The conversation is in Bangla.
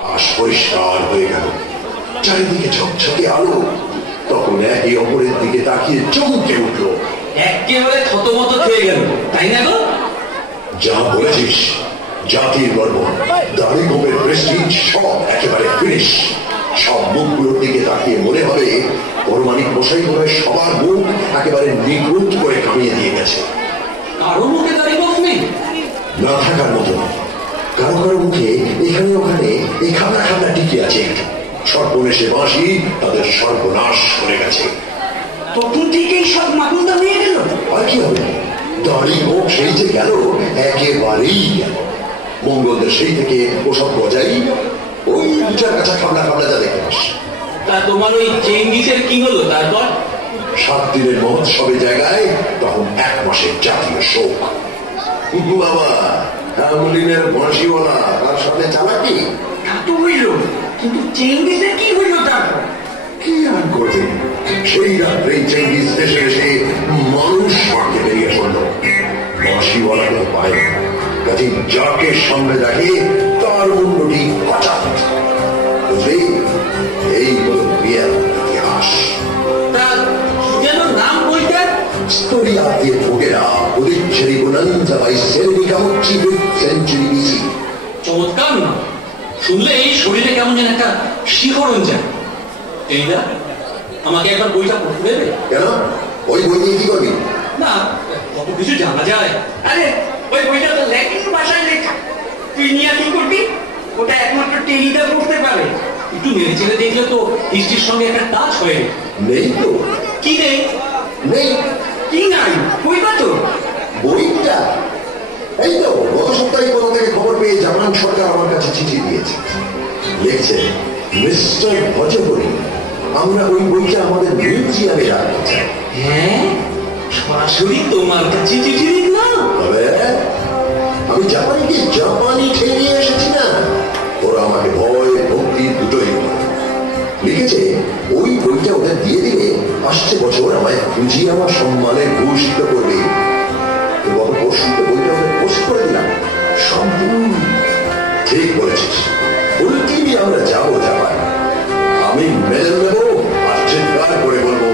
আকাশ পরিষ্কার হয়ে গেল, চারিদিকে ঝকঝকে আলো। তখন একে অপরের দিকে তাকিয়ে চমকে উঠল। একেবারে থতমত খেয়ে গেল, তাই না গো? যা বলেছিস, জাতির গর্ব, দাড়ি গোপের প্রেস্টিজ সব একেবারে ফিনিশ। সব মুখগুলোর দিকে তাকিয়ে মনে হবে পরমাণিক মশাই মনে হয় সবার মুখ একেবারে নিখুঁত করে কামিয়ে দিয়ে গেছে। কারো মুখে দাড়ি গোপ নেই? না থাকার মতো। কারো কারো মুখে এখানে ওখানে এই খাবলা খাবলা টিকে আছে। সর্বনেশে বাঁশি তাদের সর্বনাশ করে গেছে। তখন থেকেই সব মাগুন্দা হয়ে গেল। আর কি হবে, দাড়ি গোপ সেই যে গেল, একেবারেই গেল। মঙ্গলদের সেই থেকে ওসব গজাই ওই দুটার কাছে খাবলা খাবলা যা দেখতে পাস। তা তোমার ওই চেঙ্গিসের কি হলো তারপর? 7 দিনের মহোৎসবের জায়গায় তখন 1 মাসের জাতীয় শোক। বাবা হ্যামলিনের বাঁশিওয়ালা তার সাথে চালাকি। তা তো হইল, কিন্তু চেঙ্গিসের কি হইল তারপর? কি আর করবে, সেই রাত্রে চেঙ্গিস দেশে এসে মানুষ মারতে বেরিয়ে পড়ল। বাঁশিওয়ালাকে পায় না, কাজে যাকে সামনে দেখে তার মুন্ডটি হঠাৎ। বুঝলি, এই হল বিয়ের ইতিহাস। তার যেন নাম বইটার? Storia di Foghera, Udice Rigonanza, by Selvica Mucci, 5th century BC. চমৎকার না? শুনলে এই শরীরে কেমন যেন একটা শিহরণ যায়। এই না, আমাকে একবার বইটা পড়তে দেবে? কেন, ওই বই দিয়ে কি করবি? না, কত কিছু জানা যায়। আরে ওই বইটা তো ল্যাটিন ভাষায় লেখা, তুই নিয়ে কি করবি? ওটা একমাত্র টেনিদা পড়তে পারে। একটু মেরে চেলে দেখলে তো হিস্ট্রির সঙ্গে একটা টাচ হয়ে। নেই তো। কি নেই? নেই কি নাই? বইটা তো বইটা এই তো গত সপ্তাহে কোথা থেকে খবর পেয়ে জাপান সরকার আমার কাছে চিঠি দিয়েছে। লিখছে, মিস্টার ভজহরি, আমরা ওই বইটা আমাদের মিউজিয়ামে রাখতে চাই। হ্যাঁ, সরাসরি তোমার কাছে চিঠি লিখলাম। তবে আমি জাপানিকে জাপানি ঠেলিয়ে এসেছি না, ওরা আমাকে ভয় ভক্তি দুটোই লিখেছে। ওই বইটা ওদের দিয়ে দিলে আসছে বছর আমায় খুঁজিয়ে আমার সম্মানে ভূষিত করবে। গত পরশুতে বইটা ওদের পোস্ট করে দিলাম। সম্পূর্ণ ঠিক বলেছিস, উল্টিমি আমরা যাবো জাপান। আমি মেডেল নেবো আর চিৎকার করে বলবো,